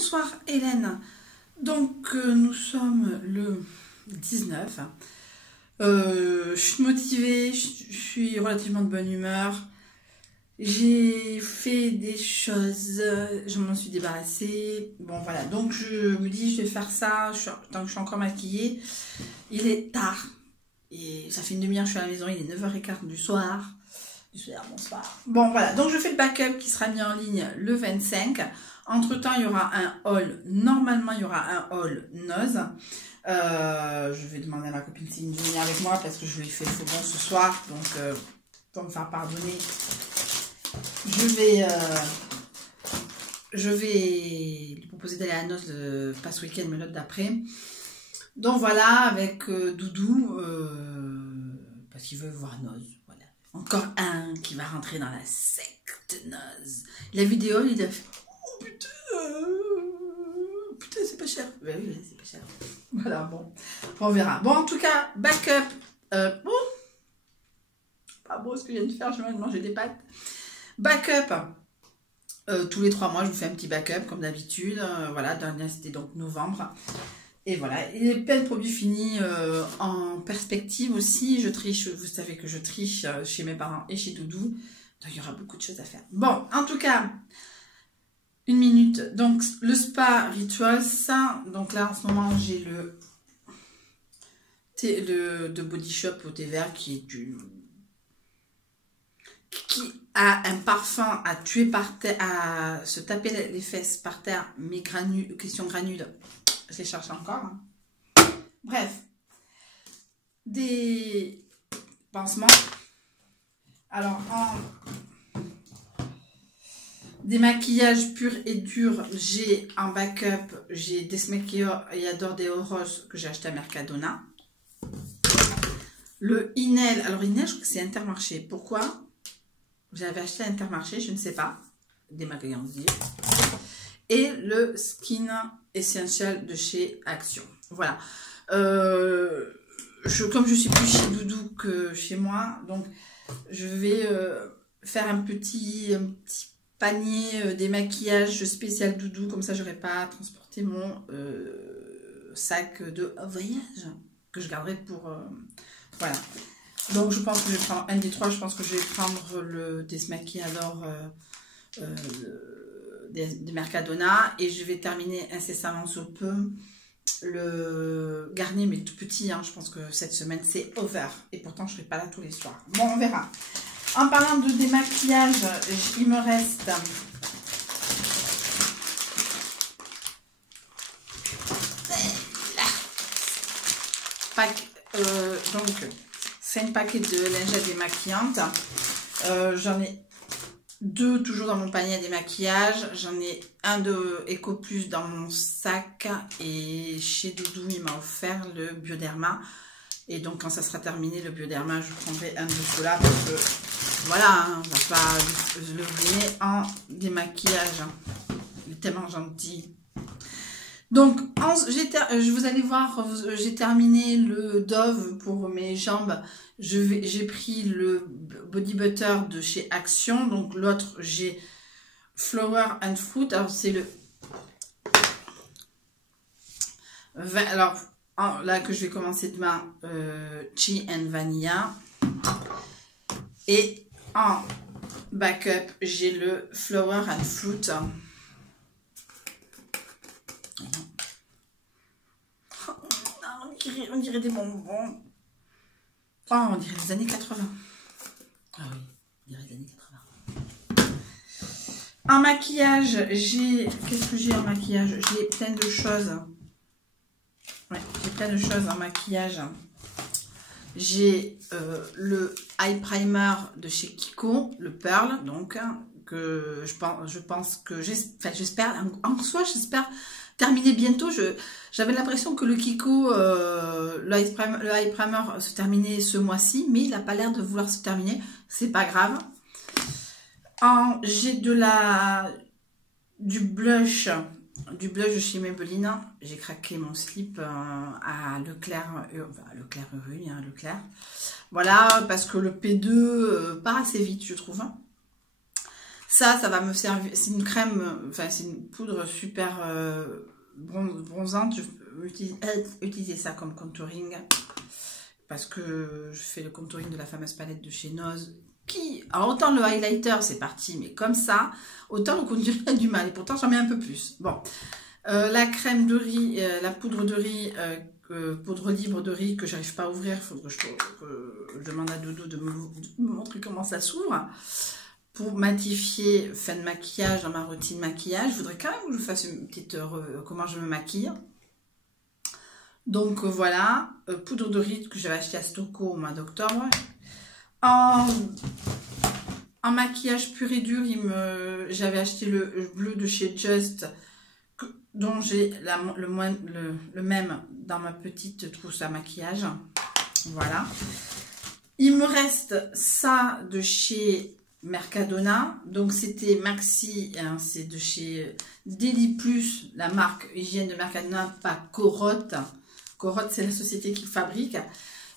Bonsoir Hélène. Donc nous sommes le 19. Je suis motivée, je suis relativement de bonne humeur. J'ai fait des choses, je m'en suis débarrassée. Bon voilà, donc je me dis je vais faire ça tant que je suis encore maquillée. Il est tard et ça fait une demi-heure que je suis à la maison, il est 9h15 du soir. Bonsoir. Bon voilà, donc je fais le backup qui sera mis en ligne le 25. Entre temps il y aura un haul, normalement il y aura un haul nose. Je vais demander à ma copine Céline de venir avec moi parce que je lui ai fait faux bon ce soir. Donc pour me faire pardonner, je vais lui proposer d'aller à la noce pas ce week-end mais l'autre d'après. Donc voilà, avec Doudou, parce qu'il veut voir Noz. Voilà. Encore un qui va rentrer dans la secte Noz. La vidéo, il a fait oh putain, putain c'est pas cher. Ben oui, c'est pas cher. Voilà, bon, on verra. Bon, en tout cas, backup. Bon, pas beau ce que je viens de faire, je viens de manger des pâtes. Backup. Tous les 3 mois, je vous fais un petit backup comme d'habitude. Voilà, dernier c'était donc novembre. Et voilà, il y a plein de produits finis en perspective aussi. Je triche, vous savez que je triche chez mes parents et chez Doudou. Donc il y aura beaucoup de choses à faire. Bon, en tout cas, 1 minute. Donc le Spa Rituals, ça. Donc là en ce moment j'ai le thé de Body Shop au thé vert qui a un parfum à tuer par terre, à se taper les fesses par terre, mes granules, question granules. Je les cherche encore. Hein. Bref. Des pansements. Alors, des maquillages purs et durs. J'ai en backup, j'ai Desmaquillador des Roses que j'ai acheté à Mercadona. Le Inel. Alors, Inel, je crois que c'est Intermarché. Pourquoi? J'avais acheté à Intermarché, je ne sais pas. Des maquillants dire. Et le Skin Essential de chez Action. Voilà. Comme je suis plus chez Doudou que chez moi, donc je vais faire un petit panier des maquillages spécial Doudou. Comme ça, j'aurai pas à transporter mon sac de voyage que je garderai pour... voilà. Donc, je pense que je vais prendre un des 3. Je pense que je vais prendre le Desmaquillador des Mercadona et je vais terminer incessamment sous peu le Garnier mais tout petit. Hein, je pense que cette semaine c'est over et pourtant je ne serai pas là tous les soirs. Bon, on verra. En parlant de démaquillage, il me reste donc 5 paquets de lingettes démaquillantes. J'en ai 2 toujours dans mon panier à démaquillage. J'en ai un de Eco Plus dans mon sac. Et chez Doudou, il m'a offert le Bioderma. Et donc, quand ça sera terminé, le Bioderma, je prendrai un de ceux-là. Parce que, voilà, hein, on va pas le ruiner en démaquillage. Il est tellement gentil. Donc, vous allez voir, j'ai terminé le Dove pour mes jambes. J'ai pris le Body Butter de chez Action. Donc, l'autre, j'ai Flower and Fruit. Alors, c'est le... Alors, là que je vais commencer demain, Chi and Vanilla. Et en backup, j'ai le Flower and Fruit. On dirait des bonbons. Oh, on dirait les années 80. Ah oui, on dirait les années 80. En maquillage, qu'est-ce que j'ai en maquillage? J'ai plein de choses. Ouais, j'ai plein de choses en maquillage. J'ai le Eye Primer de chez Kiko, le Pearl, donc, que je pense que j'espère, en soi, j'espère terminer bientôt. J'avais l'impression que le Kiko, le Eye Primer se terminait ce mois-ci, mais il n'a pas l'air de vouloir se terminer. C'est pas grave. J'ai du blush de chez Maybelline. J'ai craqué mon slip à Leclerc, Rue, hein, Leclerc. Voilà, parce que le P2 part assez vite, je trouve. Ça va me servir. C'est une crème, enfin c'est une poudre super bronzante. Je vais utiliser ça comme contouring. Parce que je fais le contouring de la fameuse palette de chez Nose. Alors autant le highlighter c'est parti, mais comme ça, autant le contouring a du mal. Et pourtant j'en mets un peu plus. Bon, la crème de riz, la poudre de riz, poudre libre de riz que j'arrive pas à ouvrir. Il faudrait que je demande à Doudou de me montrer comment ça s'ouvre. Pour matifier fin de maquillage dans ma routine maquillage. Je voudrais quand même que je vous fasse une petite comment je me maquille. Donc voilà, poudre de riz que j'avais acheté à Stocco au mois d'octobre. En maquillage pur et dur, j'avais acheté le bleu de chez Just, dont j'ai le même dans ma petite trousse à maquillage. Voilà. Il me reste ça de chez Mercadona. Donc c'était Maxi, hein, c'est de chez Deli Plus, la marque hygiène de Mercadona, pas Corotte. Corotte, c'est la société qui fabrique.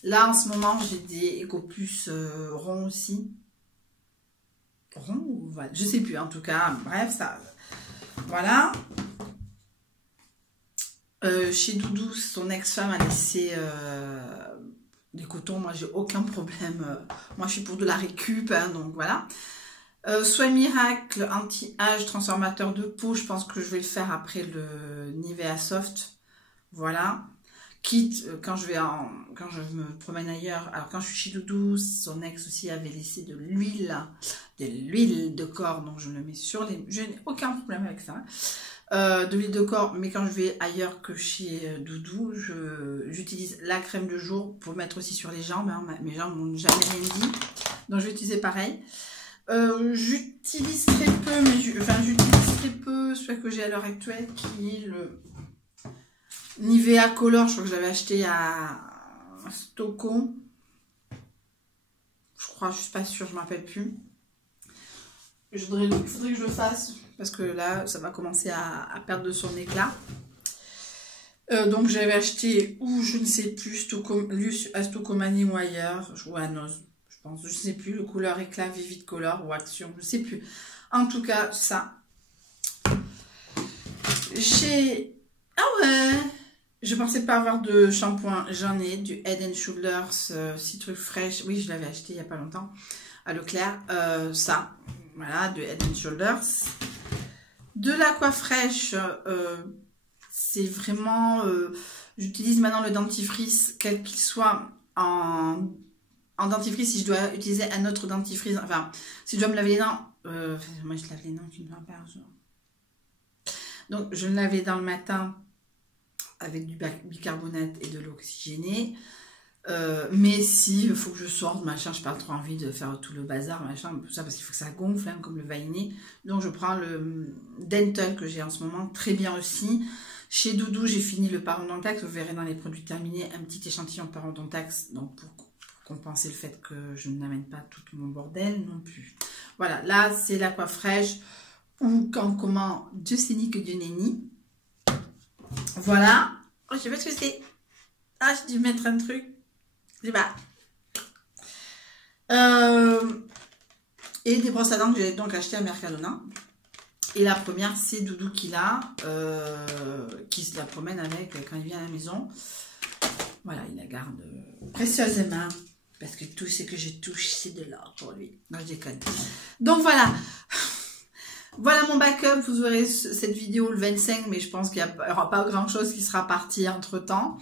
Là, en ce moment, j'ai des Eco Plus ronds aussi. Ronds ou voilà, je sais plus, en tout cas. Bref, ça. Voilà. Chez Doudou, son ex-femme a laissé des cotons. Moi, j'ai aucun problème. Moi, je suis pour de la récup, hein, donc voilà. Soin Miracle anti-âge transformateur de peau. Je pense que je vais le faire après le Nivea Soft. Voilà. Quitte, quand je me promène ailleurs, alors quand je suis chez Doudou, son ex aussi avait laissé de l'huile de corps, donc je le mets sur les... Je n'ai aucun problème avec ça. De l'huile de corps, mais quand je vais ailleurs que chez Doudou, j'utilise la crème de jour pour mettre aussi sur les jambes. Hein, mes jambes m'ont jamais rien dit, donc je vais utiliser pareil. J'utilise très peu, mais j'utilise très peu ce que j'ai à l'heure actuelle, qui est le Nivea Color. Je crois que je l'avais acheté à Stocco. Je crois, je suis pas sûre, je ne me rappelle plus. Il faudrait que je le fasse, parce que là, ça va commencer à perdre de son éclat. Donc j'avais acheté, ou je ne sais plus, à Stoccomanie ou ailleurs, ou à Nose, je pense, je ne sais plus, le couleur éclat Vivid Color ou Action, je ne sais plus. En tout cas, ça. J'ai... Ah ouais, je pensais pas avoir de shampoing, j'en ai, du Head & Shoulders, 6 trucs fraîches, oui je l'avais acheté il n'y a pas longtemps, à Leclerc, ça, voilà, de Head & Shoulders. De l'Aquafresh, c'est vraiment, j'utilise maintenant le dentifrice, quel qu'il soit, en dentifrice, si je dois utiliser un autre dentifrice, enfin, si je dois me laver les dents, moi je lave les dents une fois par jour. Donc je me lave les dents le matin, avec du bicarbonate et de l'eau oxygénée. Mais si il faut que je sorte, machin, je n'ai pas trop envie de faire tout le bazar, machin, tout ça, parce qu'il faut que ça gonfle, hein, comme le vanier. Donc je prends le Dental que j'ai en ce moment, très bien aussi. Chez Doudou, j'ai fini le Parodontax. Vous verrez dans les produits terminés un petit échantillon Parodontax, donc pour compenser le fait que je n'amène pas tout mon bordel non plus. Voilà, là c'est l'Aquafresh, ou comment Dieu sait ni que Dieu n'est ni. Voilà. Oh, je sais pas ce que c'est. Ah, j'ai dû mettre un truc. Je sais pas. Et des brosses à dents que j'ai donc acheté à Mercadona. Et la première, c'est Doudou qui l'a. Qui se la promène avec quand il vient à la maison. Voilà, il la garde précieusement. Parce que tout ce que je touche, c'est de l'or pour lui. Non, je déconne. Donc voilà. Voilà mon backup, vous aurez cette vidéo le 25, mais je pense qu'il n'y aura pas grand chose qui sera parti entre temps.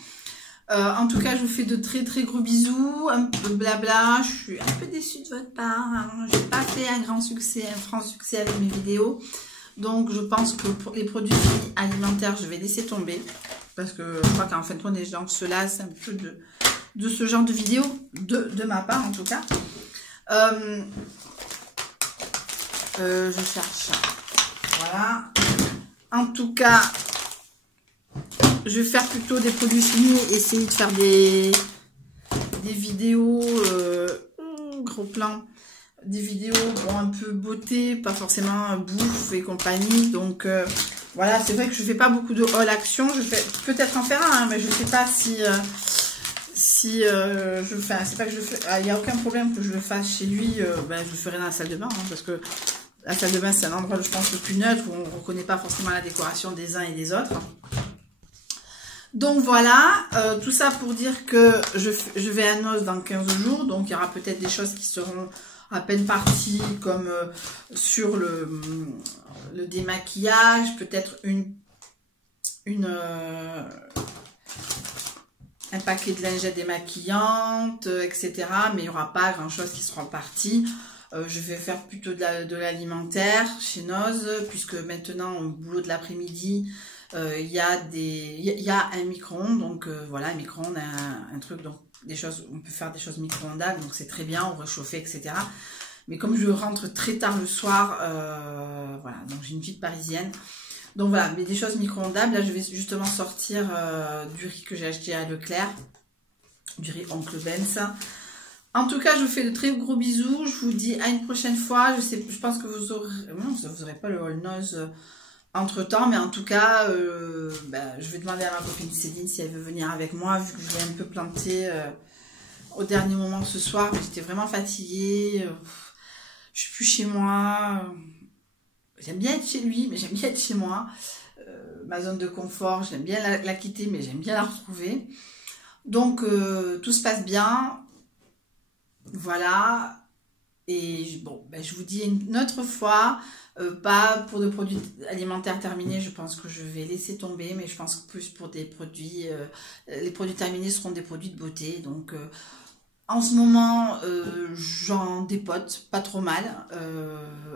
En tout cas, je vous fais de très très gros bisous, un peu blabla, je suis un peu déçue de votre part, hein. Je n'ai pas fait un grand succès, un franc succès avec mes vidéos. Donc je pense que pour les produits alimentaires, je vais laisser tomber. Parce que je crois qu'en fin de compte, les gens se lassent un peu de ce genre de vidéos, de ma part en tout cas. Je cherche. Voilà. En tout cas, je vais faire plutôt des produits finis, essayer de faire des vidéos gros plan, des vidéos bon, un peu beauté, pas forcément bouffe et compagnie. Donc voilà, c'est vrai que je fais pas beaucoup de haul action. Je vais peut-être en faire un, hein, mais je sais pas si je fais. C'est pas que je fais. Il n'y a aucun problème que je le fasse chez lui. Ben, je le ferai dans la salle de bain, hein, parce que La salle de bain, c'est un endroit, je pense, le plus neutre, où on ne reconnaît pas forcément la décoration des uns et des autres. Donc voilà, tout ça pour dire que je vais à Noz dans 15 jours, donc il y aura peut-être des choses qui seront à peine parties, comme sur le démaquillage, peut-être un paquet de lingettes démaquillantes, etc. Mais il n'y aura pas grand-chose qui sera parti. Je vais faire plutôt de l'alimentaire chez Noz, puisque maintenant, au boulot de l'après-midi, il y a un micro-ondes. Donc voilà, un micro-ondes, un truc, donc des choses, on peut faire des choses micro-ondables, donc c'est très bien, on réchauffer, etc. Mais comme je rentre très tard le soir, voilà, donc j'ai une vie de parisienne. Donc voilà, mais des choses micro-ondables. Là, je vais justement sortir du riz que j'ai acheté à Leclerc, du riz Oncle Ben's. En tout cas, je vous fais de très gros bisous. Je vous dis à une prochaine fois. Je pense que vous aurez... Non, vous n'aurez pas le All Noz entre temps. Mais en tout cas, je vais demander à ma copine Céline si elle veut venir avec moi. Vu que je l'ai un peu planté au dernier moment ce soir. J'étais vraiment fatiguée. Je suis plus chez moi. J'aime bien être chez lui, mais j'aime bien être chez moi. Ma zone de confort, j'aime bien la quitter, mais j'aime bien la retrouver. Donc, tout se passe bien. Voilà, et bon, je vous dis une autre fois, pas pour de produits alimentaires terminés, je pense que je vais laisser tomber, mais je pense que plus pour des produits, les produits terminés seront des produits de beauté, donc en ce moment, j'en dépote pas trop mal,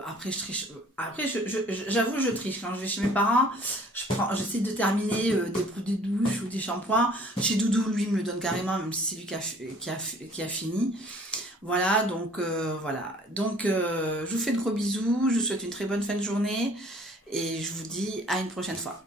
après je triche, après j'avoue je triche, quand je vais chez mes parents, j'essaie de terminer des produits de douche ou des shampoings, chez Doudou, lui, il me le donne carrément, même si c'est lui qui a fini. Voilà, donc je vous fais de gros bisous, je vous souhaite une très bonne fin de journée et je vous dis à une prochaine fois.